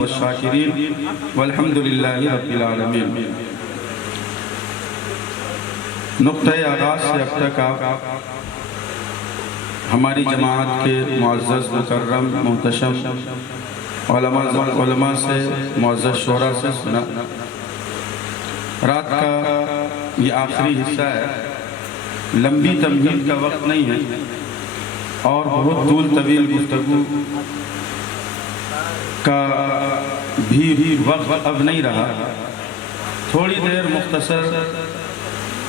والشاکرین والحمد للہ رب العالمین۔ نقطۂ آغاز سے اب تک آپ ہماری جماعت کے معزز مکرم محتشم علماء سے معزز شعراء سے سنا۔ رات کا یہ آخری حصہ ہے، لمبی تمہید کا وقت نہیں ہے اور بہت طول طویل گفتگو کا بھی وقت اب نہیں رہا۔ تھوڑی دیر مختصر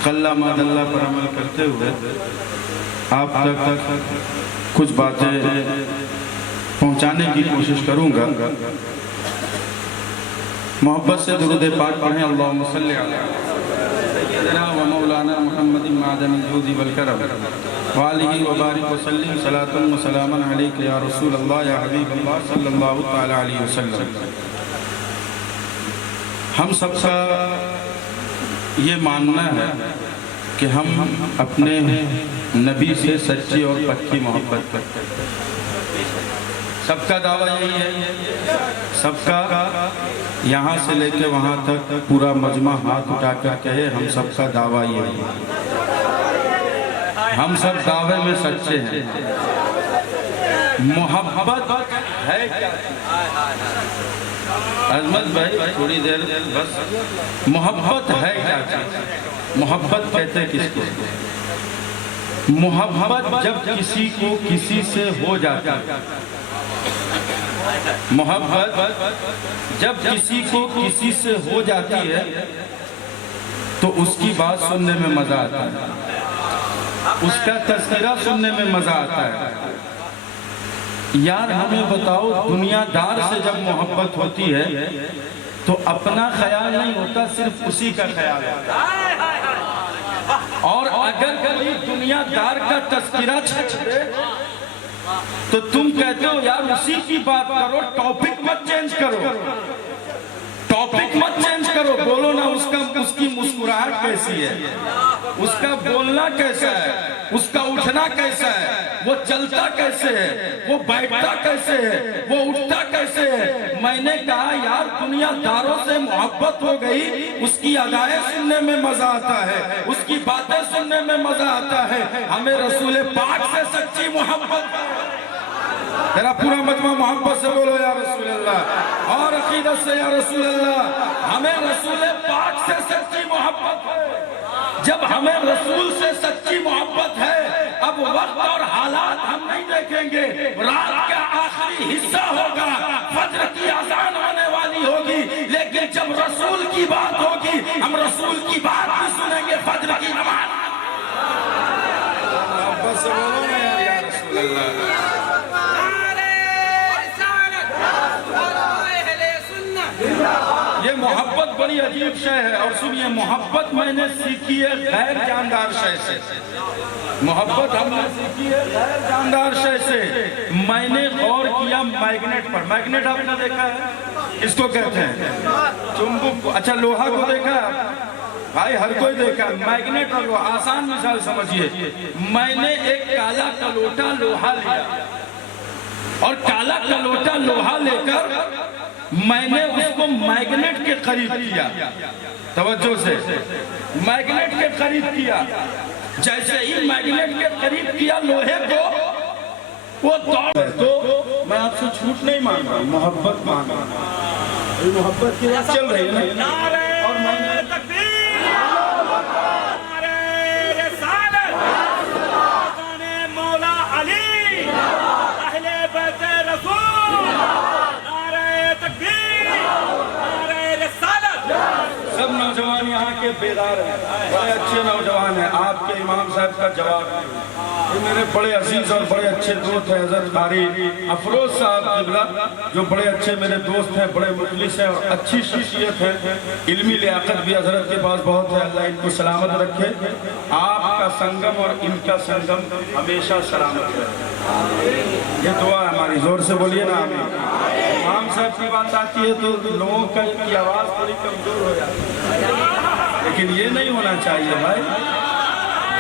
قلہ ما دلہ پر عمل کرتے ہوئے آپ تک کچھ باتیں پہنچانے کی کوشش کروں گا۔ محبت سے درود پاک پڑھیں۔ اللہم صلی علی سیدنا و مولانا محمد معدن الجود والکرم وآلہ وبارک وسلم صلاۃ و سلاما علیک یا رسول اللہ یا حبیب اللہ صلی اللہ تعالی علیہ وسلم۔ ہم سب کا یہ ماننا ہے کہ ہم اپنے نبی سے سچی اور پکی محبت کرتے ہیں۔ سب کا دعویٰ یہی ہے، سب کا یہاں سے لے کے وہاں تک پورا مجمع ہاتھ اٹھا کر کہے ہم سب کا دعویٰ یہی ہے، ہم سب دعوے میں سچے ہیں۔ محبت ہے کیا؟ عظمت بھائی تھوڑی دیر بس، محبت ہے کیا چیز؟ محبت کہتے کس کو؟ محبت جب کسی کو کسی سے ہو جاتا ہے، محبت جب کسی کو کسی سے ہو جاتی ہے تو اس کی بات سننے میں مزہ آتا ہے، اس کا تذکرہ سننے میں مزہ آتا ہے۔ یار ہمیں بتاؤ، دنیا دار سے جب محبت ہوتی ہے تو اپنا خیال نہیں ہوتا، صرف اسی کا خیال ہوتا ہے۔ اور اگر کوئی دنیا دار کا تذکرہ چھڑے تو تم کہتے ہو یار اسی کی بات کرو، ٹاپک مت چینج کرو، ٹاپک مت چینج کرو، بولو نا اس کی مسکراہٹ کیسی ہے، اس کا بولنا کیسا ہے، اس کا اٹھنا کیسا ہے، وہ چلتا کیسے ہے، وہ بیٹھتا کیسے ہے، وہ اٹھتا کیسے ہے۔ میں نے کہا یار دنیا داروں سے محبت ہو گئی، اس کی ادائیں سننے میں مزہ آتا ہے، اس کی باتیں سننے میں مزہ آتا ہے۔ ہمیں رسول پاک سے سچی محبت، میرا پورا مجمع محبت سے بولو یا رسول اللہ، اور عقیدت سے یا رسول اللہ۔ ہمیں رسول پاک سے سچی محبت ہے۔ جب ہمیں رسول سے سچی محبت ہے، اب وقت اور حالات ہم نہیں دیکھیں گے، رات کا آخری حصہ ہوگا، فجر کی اذان آنے والی ہوگی، لیکن جب رسول کی بات ہوگی ہم رسول کی بات بھی سنیں گے، فجر کی نماز۔ محبت سے بولو یا رسول اللہ۔ یہ محبت بڑی عجیب شے ہے، اور سنیے محبت میں نے سیکھی ہے غیر جاندار شے سے، محبت ہم نے سیکھی ہے غیر جاندار شے سے۔ میں نے غور کیا میگنیٹ پر، میگنیٹ آپ نے دیکھا ہے، اس کو کہتے ہیں چمبک، اچھا لوہا کو دیکھا ہے بھائی، ہر کوئی دیکھا ہے، میگنیٹ اور لوہا، آسان مثال سمجھیے۔ میں نے ایک کالا کلوٹا لوہا لیا اور کالا کلوٹا لوہا لے کر میں نے اس کو میگنیٹ کے قریب کیا، توجہ سے، میگنیٹ کے قریب کیا۔ جیسے ہی میگنیٹ کے قریب کیا لوہے کو، وہ دوڑ، تو میں آپ سے جھوٹ نہیں مانگ رہا ہوں، محبت مانگ رہا ہوں، محبت کی بات چل رہی ہے نا، اور میں نے بیدار ہیں، بڑے اچھے نوجوان ہیں، آپ کے امام صاحب کا جواب ہے۔ یہ میرے بڑے عزیز اور بڑے اچھے دوست ہیں حضرت قاری افروز صاحب قبلہ، جو بڑے اچھے میرے دوست ہیں، بڑے مخلص ہیں اور اچھی شخصیت ہے، علمی لیاقت بھی حضرت کے پاس بہت ہے، اللہ ان کو سلامت رکھے۔ آپ کا سنگم اور ان کا سنگم ہمیشہ سلامت رہے، یہ دعا ہے ہماری، زور سے بولیے نا آمین۔ امام صاحب کی بات آتی ہے تو لوگوں کی آواز تھوڑی کمزور ہو جاتی ہے، لیکن یہ نہیں ہونا چاہیے بھائی۔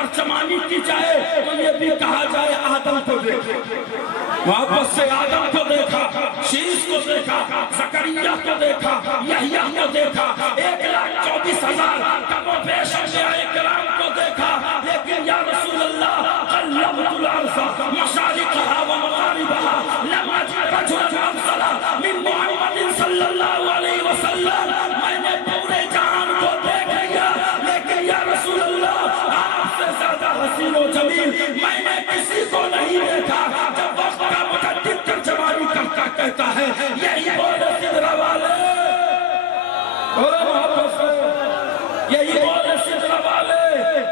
ترجمانی کی جائے تو یہ بھی کہا جائے آدم کو دیکھا، محبت سے آدم کو دیکھا، شیش کو دیکھا، زکریا کو دیکھا، یحییٰ کو دیکھا، 1,24,000 کم و بیش انبیاء کرام کو دیکھا، لیکن یا رسول اللہ قلبت الارض مشارقها ومغاربها لم اجد رجلا افضل من محمد صلی اللہ علیہ وسلم. میں نے پورے جہان کو دیکھ لیا لیکن یا رسول اللہ آپ سے زیادہ حسین و جمیل میں نے کسی کو نہیں دیکھا. جب وقت کا مجدد ترجمانی کرتا کہتا ہے یہی بولے سدرہ والے، بولے محبت سے، یہی بولے سدرہ والے،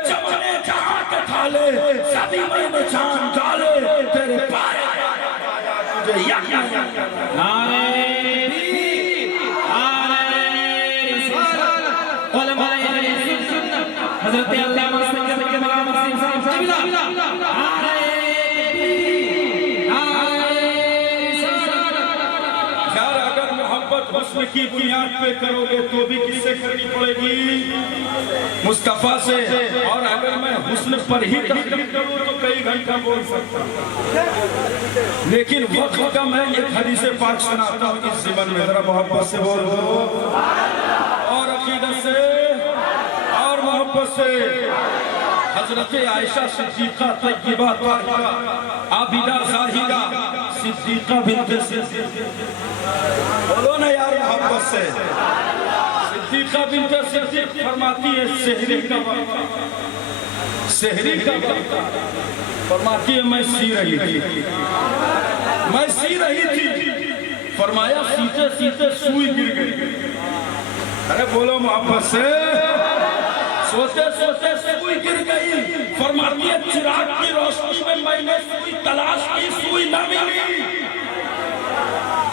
چمنے جہاں کے تھالے سبھی میں نے جان ڈالے تیرے پائے. حضرت علامہ سید کمال مسلم صاحب اگر محبت حسن کی بنیاد پہ کرو گے تو بھی کس سے کرنی پڑے گی؟ مصطفیٰ سے. اور اگر میں حسن پر ہی تقریر کروں تو کئی گھنٹہ بول سکتا ہوں، لیکن وقت کا میں ایک حدیث پاک سناتا ہوں اس زمن میں، ذرا محبت سے بولو اور عقیدت سے اور محبت سے. حضرت عائشہ صدیقہ طیبہ طاہرہ عابدہ زاہدہ صدیقہ بنت صدیق، بولو نا یار محبت سے. صدیقہ بنت صدیق فرماتی ہے سحری کا وقت، سحری کا وقت فرماتی ہے میں سی رہی تھی، میں سی رہی تھی، فرمایا سیتے سیتے سوئی گر گئی. ارے بولو محبت سے. سوتے سوتے سوئی گر گئی، فرماتی ہے چراغ کی روشنی میں نے سوئی تلاش کی، سوئی نہ ملی.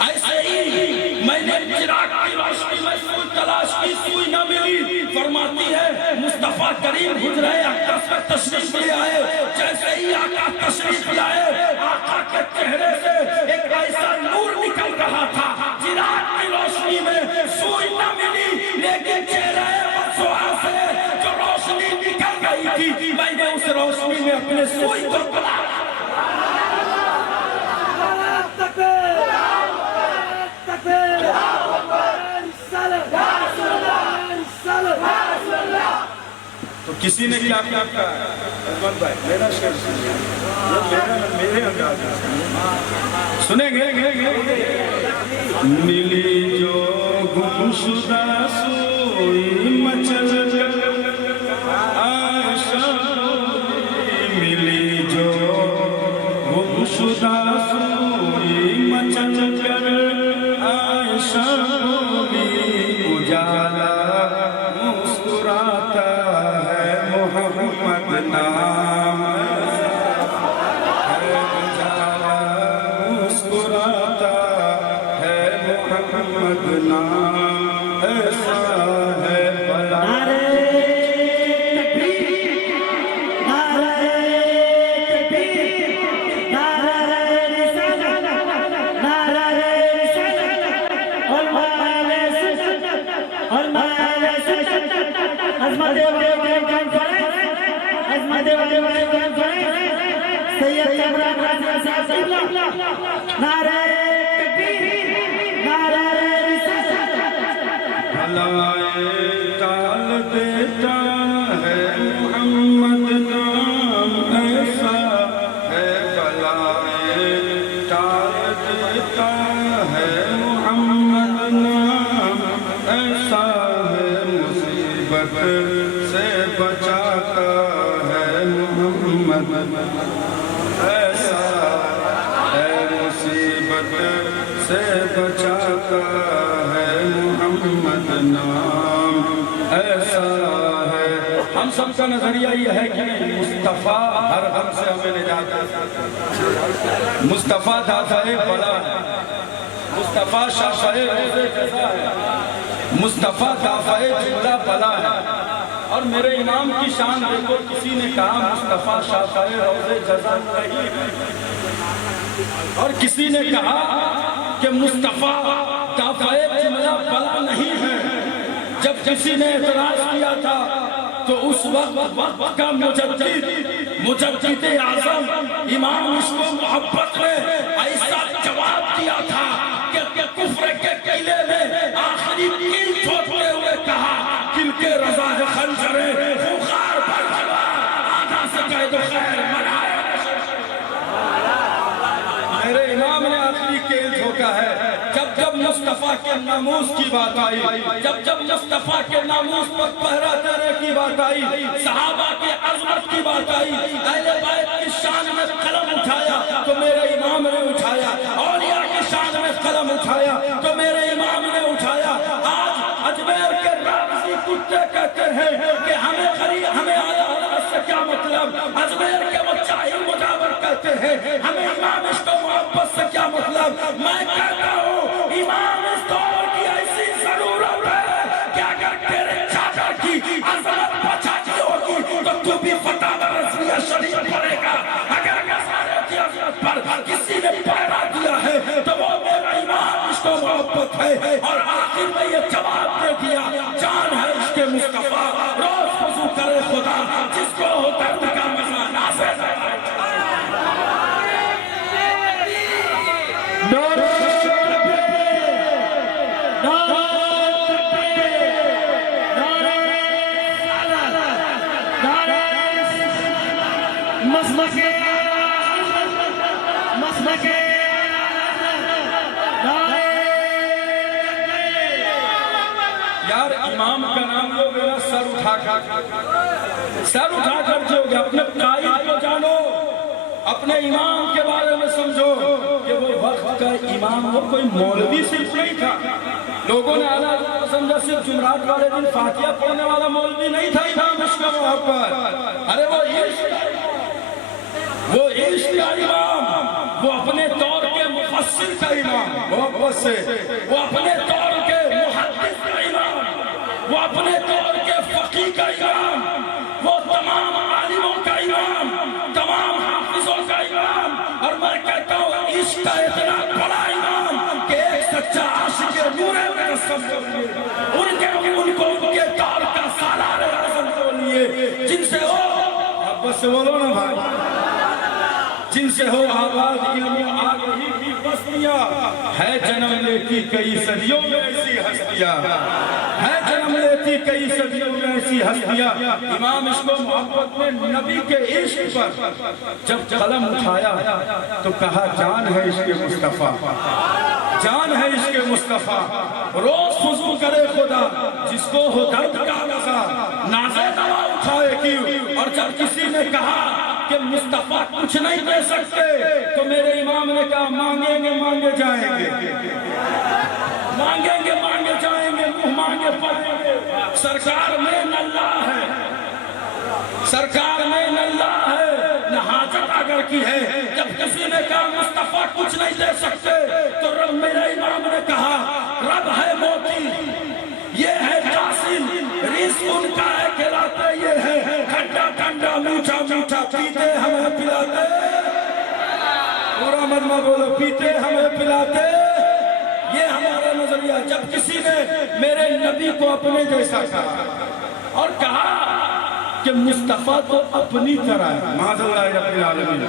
ایسے ہی میں نے چراغ کی روشنی میں سوئی تلاش کی، سوئی نہ ملی. فرماتی ہے مصطفیٰ کریم حجرہ اقدس میں تشریف لے آئے، جیسے ہی آقا تشریف لائے آقا کے چہرے سے ایک ایسا نور نکل رہا تھا، چراغ کی روشنی میں سوئی نہ ملی لیکن چہرہ وسوعہ سے جو روشنی نکل گئی تھی میں نے اس روشنی میں اپنے سوئی کو بلا. تو کسی نے کیا کہا عثمان بھائی میرا شعر میرے انداز سنیں گے. ملی جو گمشدہ سوئی مچل عائشہ، ملی جو گمشدہ سوئی مچل کر عائشہ، اجالا مسکراتا ہے محمد نام، اجالا مسکراتا ہے محمد نام، ایسا ہے بلا. سید کامران رضا صاحب نعرہ تکبیر، نعرہ رسالت. بلائے ٹال دیتا ہے محمد نام، ایسا ہے بلائے ٹال دیتا ہے محمد نام، ایسا ہے مصیبت سے بچاتا ہے محمد، ایسا ہے مصیبت سے بچاتا ہے محمد نام، ایسا ہے. ہم سب کا نظریہ یہ ہے کہ مصطفیٰ ہر غم سے ہمیں نجات دیتا ہے. مصطفیٰ دافع بلا ہے، مصطفیٰ شافع روزے جزا ہے، مصطفیٰ دافع جملہ بلا ہے. اور میرے امام کی شان دیکھو، کسی نے کہا مصطفیٰ شافع روزے جزا نہیں ہے، اور کسی نے کہا کہ مصطفیٰ دافع جملہ بلا نہیں ہے. جب کسی نے اعتراض کیا تھا تو اس وقت کا مجدد اعظم امام عشق و محبت نے ایسا جواب دیا تھا کہ کفر کے قلعے میں آخری کیل ٹھوکتے ہوئے کہا کل کے رضا ہے خنجر خوخار پر بھلا آدھا سے قید و خیر منائے میرے امام نے آخری کیل ٹھوکا ہے جب مصطفیٰ کے ناموس کی بات آئی جب مصطفیٰ کے ناموس پر پہرا دینے کی بات آئی صحابہ کے عظمت کی بات آئی اہل بیت کی شان میں قلم اٹھایا تو میرے امام نے اٹھایا اولیاء کی شان میں قلم اٹھایا تو میرے امام نے اٹھایا آج اجمیر کے رابطی کتے کہتے ہیں کہ ہمیں آیا سے کیا مطلب اجمیر کے وہ چاہی مجاور کہتے ہیں ہمیں امام عشق و محبت سے کیا مطلب میں کہتا ہوں امام اس دور کی ایسی ضرورت ہے کہ اگر تیرے چاچا کی عظمت بچاتی ہوگی تو تو بھی فتح رسمیہ شریف پڑھے گا اگر سارے کی عظمت پر کسی نے پہرا دیا ہے تو وہ میرا امام عشق و محبت ہے اور آخر میں یہ جواب دے دیا جان ہے عشق مصطفیٰ روز وضو کرے خدا جس کو ہو درد کا مزہ نازل ہے یار امام کا نام لو میرا سر اٹھا کر جو گے اپنے قائد کو جانو اپنے امام کے بارے میں سمجھو کہ وہ وقت کا امام وہ کوئی مولوی صرف نہیں تھا لوگوں نے اعلیٰ سمجھا صرف جمعرات والے دن فاتحہ پڑھنے والا مولوی نہیں تھا امام عشق و محبت ارے وہ عشق کا امام وہ اپنے دور کے مفسر کا امام محبت سے وہ اپنے دور کے محدث کا امام وہ اپنے دور کے فقیہ کا امام وہ تمام عالموں کا امام تمام حافظوں کا امام اور میں کہتا ہوں عشق کا اتنا بڑا امام کہ ایک سچا عاشق نور مجسم ان کو ان کے دور کا سالار اعظم بولیے جن سے ہو محبت سے بولو نا بھائی جن سے ہو آواز آ رہی کی بستیاں ہے جنم لیتی کئی صدیوں میں ایسی ہستیاں ہے جنم لیتی کئی صدیوں میں ایسی ہستیاں امام عشق و محبت میں نبی کے عشق پر جب قلم اٹھایا تو کہا جان ہے عشق مصطفیٰ جان ہے عشق مصطفیٰ روز خضوع کرے خدا جس کو ہو درد کا نظر نازے دوا اٹھائے کیوں اور جب کسی نے کہا کہ مصطفیٰ کچھ نہیں دے سکتے تو میرے امام نے کہا مانگیں گے مانگے جائیں گے مانگیں گے مانگے جائیں گے منہ مانگے پڑھیں گے سرکار میں اللہ ہے سرکار میں اللہ ہے نہ حاجت اگر کی ہے جب کسی نے کہا مصطفیٰ کچھ نہیں دے سکتے تو رب میرے امام نے کہا رب ہے موتی یہ ہے قاسم رزق ان کا ہے کھلاتے یہ ہے ٹھنڈا ٹھنڈا میٹھا میٹھا پیتے ہمیں پلاتے پورا مجمع بولو پیتے ہمیں پلاتے یہ ہمارا نظریہ جب کسی نے میرے نبی کو اپنے جیسا کہا اور کہا کہ مصطفیٰ تو اپنی طرح ہے معاذ اللہ رب العالمین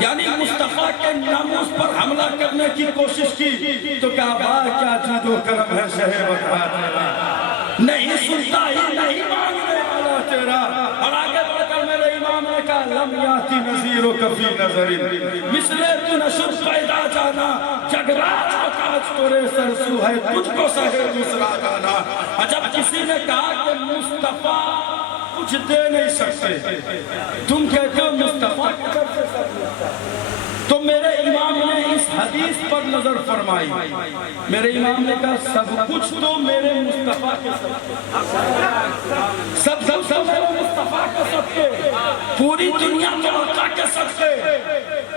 یعنی مصطفیٰ کے ناموس پر حملہ کرنے کی کوشش کی تو کہا واہ کیا جود و کرم ہے شہ وفا تیرا نہیں سنتا ہی نہیں مانگنے والا تیرا اور آگے بڑھ کر میرے امام نے کہا لم یاتی نظیر و کفی نظری مثلے تو نشد پیدا جانا جگراج و کاج تورے سرسو ہے تجھ کو سہے دوسرا جانا جب کسی نے کہا کہ مصطفیٰ کچھ دے نہیں سکتے تم کہتے ہو مصطفیٰ کی طرف سے سب ملتا ہے تو میرے امام نے اس حدیث پر نظر فرمائی میرے امام نے کہا سب کچھ تو میرے مصطفیٰ کے سب میرے مصطفیٰ کے سب کے پوری دنیا تو آقا کے سب کے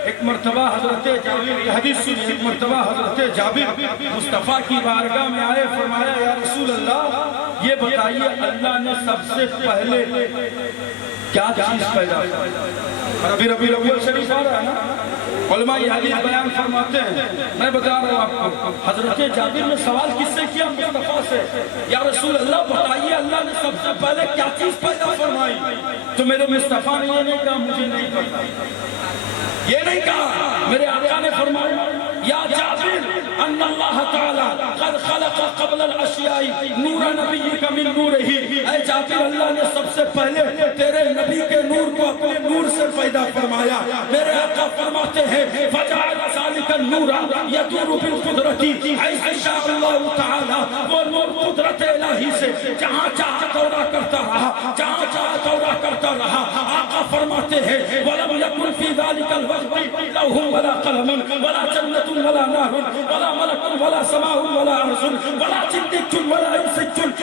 ایک مرتبہ حضرت جابر حدیث سنی ایک مرتبہ حضرت جابر مصطفیٰ کی بارگاہ میں آئے فرمایا یا رسول اللہ یہ بتائیے اللہ نے سب سے پہلے کیا چیز پیدا کی ربی الاول شریف آ رہا ہے نا علماء یہ حدیث بیان فرماتے ہیں، میں بتا رہا ہوں آپ کو، حضرت جابر نے سوال کس سے کیا؟ مصطفیٰ سے، یا رسول اللہ بتائیے اللہ نے سب سے پہلے کیا چیز پیدا فرمائی؟ تو میرے مصطفیٰ نے یہ نہیں کہا مجھے نہیں پتا، یہ نہیں کہا، میرے آقا نے فرمایا یا جابر ان اللہ تعالی قد خلق قبل الاشیاء نور نبیک من نورہ، اے جابر اللہ نے سب سے پہلے تیرے نبی کے نور کو اپنے نور سے پیدا فرمایا۔ میرے آقا فرماتے ہیں فجعل ذلک النور یدور بالقدرت حیث شاء اللہ تعالی، وہ نور قدرت الہی سے جہاں چاہا دورہ کرتا رہا، جہاں چاہا دورہ کرتا رہا۔ آقا فرماتے ہیں ولم یکن فی ذلک الوقت لوح ولا قلم ولا جنت ولا نار ولا ملک ولا سماء ولا عرش ولا جنت ولا انس۔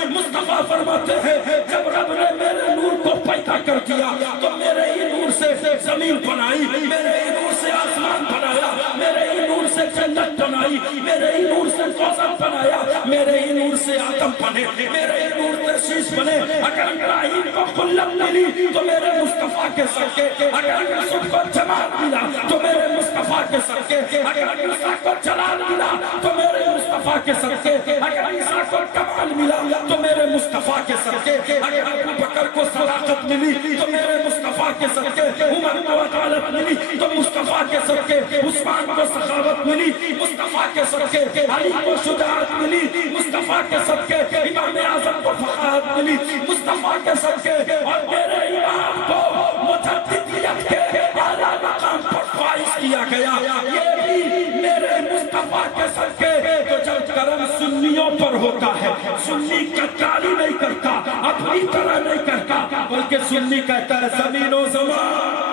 مصطفیٰ فرماتے ہیں جب رب نے میرے نور کو پیدا کر دیا تو میرے ہی نور سے زمین بنائی، میرے ہی نور سے آسمان بنایا، میرے ہی نور سے جنت بنائی، میرے ہی نور سے کوثر بنایا، میرے ہی نور سے آدم بنے، میرے ہی نور سے شیش بنے۔ اگر ابراہیم کو خلت ملی تو میرے مصطفیٰ کے صدقے، اگر یوسف کو جمال ملا تو میرے مصطفیٰ کے صدقے، اگر موسیٰ کو جلال ملا تو میرے مصطفیٰ کے صدقے، اگر عیسیٰ کو کمال ملا تو میرے مصطفیٰ کے صدقے، اگر ابو بکر کو صداقت ملی تو میرے مصطفیٰ کے صدقے، عمر کو عدالت ملی تو مصطفیٰ کے صدقے، عثمان کو سخاوت ملی مصطفیٰ کے صدقے، علی کو شجاعت ملی مصطفیٰ کے صدقے، امام اعظم کو فقاہت ملی مصطفیٰ کے صدقے، اور میرے امام کو مجددیت کے اعلیٰ مقام پر فائز کیا گیا، یہ بھی میرے مصطفیٰ کے صدقے۔ تو جب کرم سنیوں پر ہوتا ہے، سنی کچالی نہیں کرتا، اپنی طرح نہیں کرتا، بلکہ سنی کہتا ہے زمین و زمان،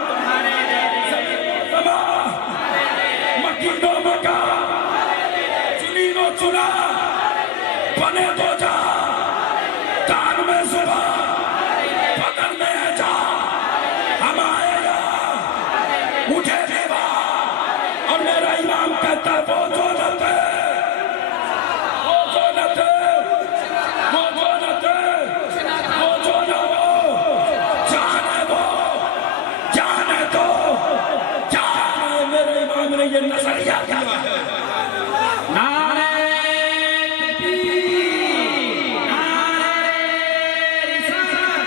مکین و مکان، چنین و چنا، بنے تو جا، کان میں زبان، بدن میں ہے جا، ہم آئے گا، اٹھے دیوار، اور میرا امام کہتا ہے وہ دولت ہے، وہ دولت ہے، وہ دولت ہے، وہ جو نہ ہو، جان ہے وہ، جان ہے تو، جان ہے۔ میرے امام نے یہ نظریہ دیا ہے۔ نعرہ تکبیر، نعرہ رسالت،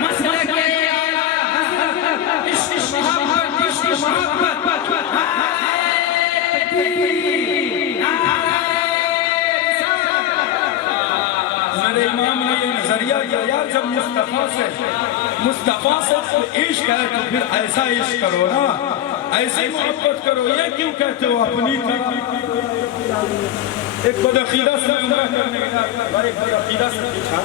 مسلک اعلیٰ حضرت، عشق محبت، عشق محبت، نعرہ تکبیر، نعرہ رسالت۔ میرے امام نے یہ نظریہ دیا یار جب مصطفیٰ سے عشق ہے تو پھر ایسا عشق کرو نا، ایسے محبت کرو، یہ کیوں کہتے ہو اپنی طرح؟ ایک بدعقیدہ سے عمرہ کرنے گیا، ایک بدعقیدہ سے پوچھا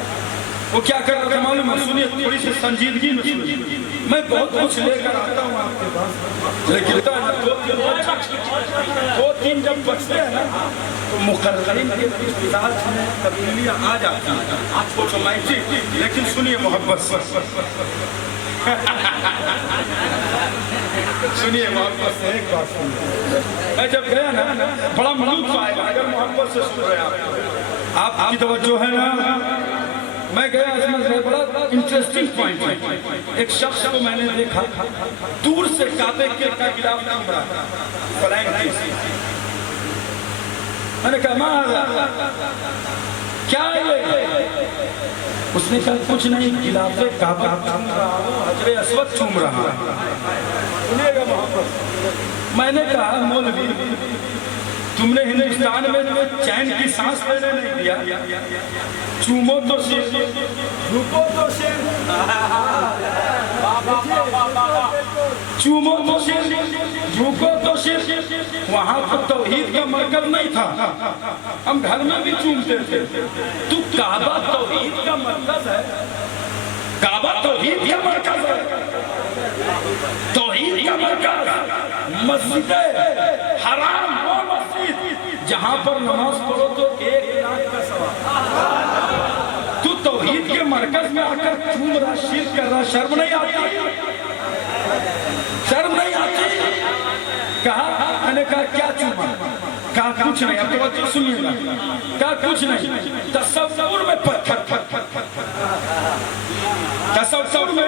وہ کیا کر رہا تھا معلوم ہے؟ سنیے تھوڑی سی سنجیدگی میں سنیے، میں بہت کچھ لے کر آتا ہوں آپ کے پاس، لیکن دو تین جب بچتے ہیں نا تو مقررین کے مزاج میں تبدیلیاں آ جاتی ہیں، آپ کو سمجھتی، لیکن سنیے محبت سے، سنیے محبت سے ایک بات سنیے۔ میں جب گیا نا بڑا ملوک آئے گا اگر محبت سے سن رہے ہیں آپ کی توجہ ہے نا۔ میں گیا اس میں بڑا انٹرسٹنگ پوائنٹ ہے، ایک شخص کو میں نے دیکھا دور سے کعبے کے خلاف نام رہا فلائنگ تھی، میں نے کہا ماذا کیا یہ؟ اس نے کہا کچھ نہیں، خلاف کعبہ چوم رہا ہوں، حجر اسود چوم رہا ہوں۔ سنیے گا محبت، میں نے کہا مولوی تم نے ہندوستان میں چین کی سانس لینے نہیں دیا، چومو تو صرف، رکو تو صرف، چومو تو صرف، رکو تو صرف، وہاں تو توحید کا مرکز نہیں تھا، ہم گھر میں بھی چومتے تھے، تو کعبہ توحید کا مرکز ہے، کعبہ توحید کا مرکز ہے، توحید کا مرکز، مسجد حرام وہ مسجد جہاں پر نماز پڑھو تو 1 لاکھ کا ثواب، تو توحید کے مرکز میں آ کر چوم رہا، شرک کر رہا، شرم نہیں آتی؟ شرم نہیں آتی؟ کہا، میں نے کہا کیا چوما؟ کہا کچھ نہیں، اب توجہ سنیے گا، کہا کچھ نہیں، تصور میں پتھر، تصور میں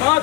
5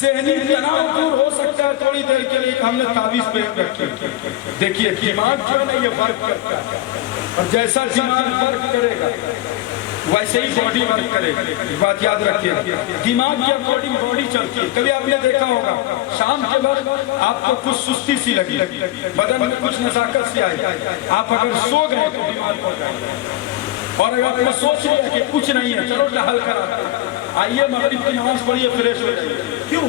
ذہنی تناؤ دور ہو سکتا ہے تھوڑی دیر کے لیے کہ ہم نے تعویذ پہ رکھی. دیکھیے دماغ جو ہے نا یہ ورک کرتا ہے، اور جیسا دماغ ورک کرے گا ویسے ہی باڈی ورک کرے گی. بات یاد رکھیے، دماغ کے اکارڈنگ باڈی چلتی ہے. کبھی آپ نے دیکھا ہوگا شام کے بعد آپ کو کچھ سستی سی لگی، بدن میں کچھ نزاکت سی آئی، آپ اگر سو گئے تو بیمار پڑ گئے. اور اگر آپ نے سوچ لیا کہ کچھ نہیں ہے چلو ٹہل کر آتے ہیں، آئیے مغرب کی نماز پڑھیے فریش ہو جائیے. کیوں؟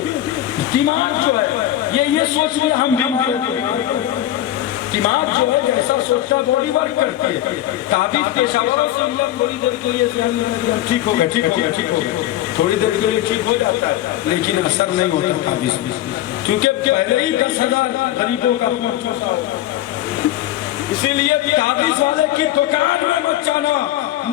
دماغ جو ہے یہ سوچ لیا ہم بیمار ہیں. دماغ جو ہے جیسا سوچتا باڈی ورک کرتی ہے. تعبیر کے شاوروں سے اللہ تھوڑی دیر کے لیے ٹھیک ہو گیا ٹھیک ہو گیا ٹھیک ہو گیا، تھوڑی دیر کے لیے ٹھیک ہو جاتا ہے، لیکن اثر نہیں ہوتا تعبیر میں، کیونکہ پہلے ہی 10,000 غریبوں کا خون چوسا ہوگا. اسی لیے تعویذ والے کی دکان میں مت جانا،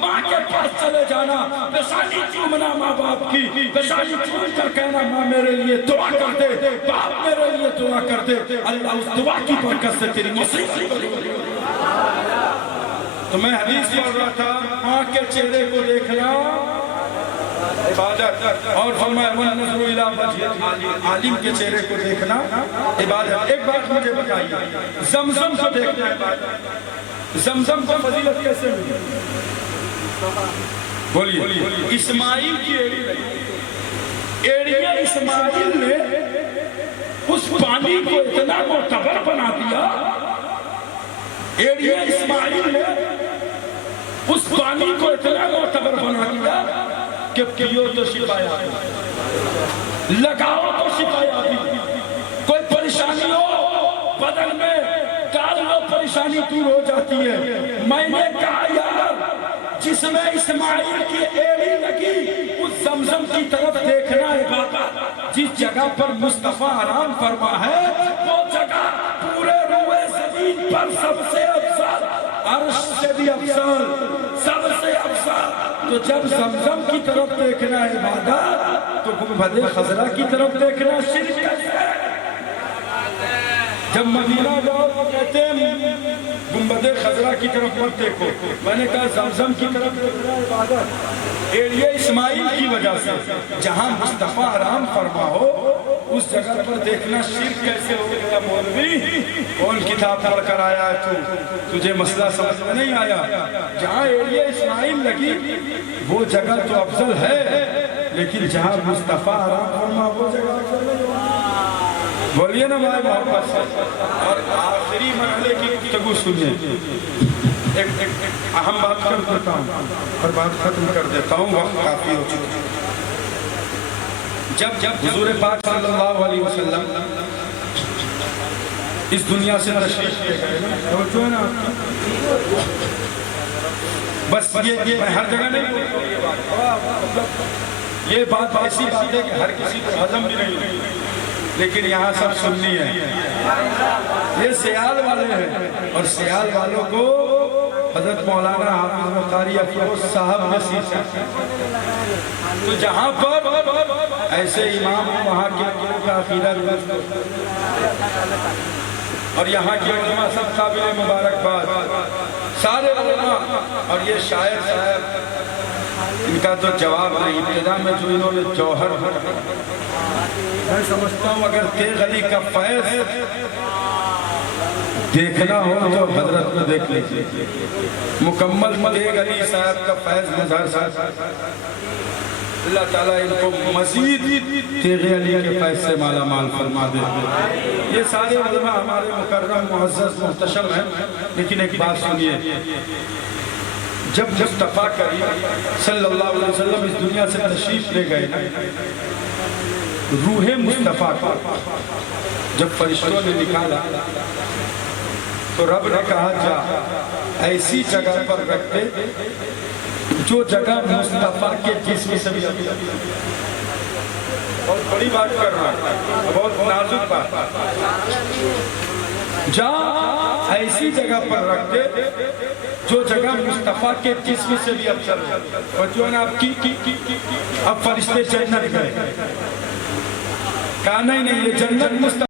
ماں کے پاس چلے جانا، پیشانی چومنا ماں باپ کی، پیشانی چوم کر کہنا ماں میرے لیے دعا کر دے، باپ میرے لیے دعا کر دے، اللہ اس دعا کی برکت سے تیری مصیبت کو دور کرے گا. تو میں حدیث پڑھ رہا تھا، ماں کے چہرے کو دیکھنا عبادت، اور فرمایا وَالنَّظْرُ إِلَىٰ وَجْهِ عالم کے چہرے کو دیکھنا عبادت. ایک بات مجھے بتائیے، زمزم کو دیکھنا عبادت. زمزم کو فضیلت کیسے ملی؟ بولیے. اسماعیل کی ایڑیاں اسماعیل نے اس پانی کو اتنا معتبر بنا دیا، ایڑیاں اسماعیل نے اس پانی کو اتنا معتبر بنا دیا کہ پیو تو شفا یابی، لگاؤ تو شفا یابی. کوئی پریشانی ہو بدن میں ڈال لو پریشانی دور ہو جاتی ہے. میں نے کہا یار جس میں اسماعیل کی ایڑی لگی اس زمزم کی طرف دیکھنا عبادت. جس جگہ پر مصطفیٰ آرام فرما ہے وہ جگہ پورے روئے زمین پر سب سے افضل، عرش سے بھی افضل، سب سے افضل. تو جب زمزم کی طرف دیکھنا عبادت تو گنبد خضرا کی طرف دیکھنا شرک ہے. جب مدینہ جاؤ تو کہتے ہیں گنبد خضرا کی طرف مت دیکھو، میں نے کہا زمزم کی طرف دیکھنا عبادت. ایڑیے اسماعیل کی وجہ سے جہاں مصطفیٰ آرام فرما ہو اس جگہ پر دیکھنا شرک کیسے ہو گیا؟ مولوی کون کتاب پڑھ کر آیا ہے تجھے مسئلہ سمجھ میں نہیں آیا؟ جہاں ایڑیے اسماعیل لگی وہ جگہ تو افضل ہے، لیکن جہاں مصطفیٰ آرام فرما وہ جگہ افضل نہیں. بولیے نا بھائی محبت سے. اور آخری مرحلے کی گفتگو سنیے، ایک اہم بات کر دیتا ہوں اور بات ختم کر دیتا ہوں، وقت کافی ہو چکا. جب حضور پاک صلی اللہ علیہ وسلم اس دنیا سے تشریف لے گئے نا، بس یہ میں ہر جگہ نہیں بولتا، یہ بات ایسی بات ہے کہ ہر کسی کو ہضم بھی نہیں، لیکن یہاں سب سننی ہے. یہ سیال والے ہیں اور سیال والوں کو حضرت مولانا حافظ قاری افروز صاحب نصیب سے. تو جہاں پر ایسے امام وہاں کے کا عقیدہ درست اور یہاں کے علماء سب قابل مبارکباد، سارے علماء. اور یہ شاعر صاحب ان کا تو جواب نہیں، ابتدا میں جو انہوں نے جوہر میں سمجھتا ہوں اگر تیغ علی کا فیض دیکھنا ہو تو حضرت کو دیکھ لیجیے. مکمل تیغ علی صاحب کا فیض مظہر صاحب، اللہ تعالیٰ ان کو مزید تیغ علی کے فیض سے مالا مال فرما دے. یہ سارے علماء ہمارے مکرم معزز محتشم ہیں، لیکن ایک بات سنیے، جب مصطفیٰ کریم صلی اللہ علیہ وسلم اس دنیا سے تشریف لے گئے، روح مصطفیٰ کو جب فرشتوں نے نکالا تو رب نے کہا جا ایسی جگہ پر رکھ دے جو جگہ مصطفیٰ کے جسم سے بھی. بہت بڑی بات کر رہا ہے، بہت نازک بات. جا ایسی جگہ پر رکھ دے جو جگہ مصطفیٰ کے جسم سے بھی افضل ہے. اور جو ہے نا اب فرشتے جنت گئے، کہا نہیں یہ جنت مصطفیٰ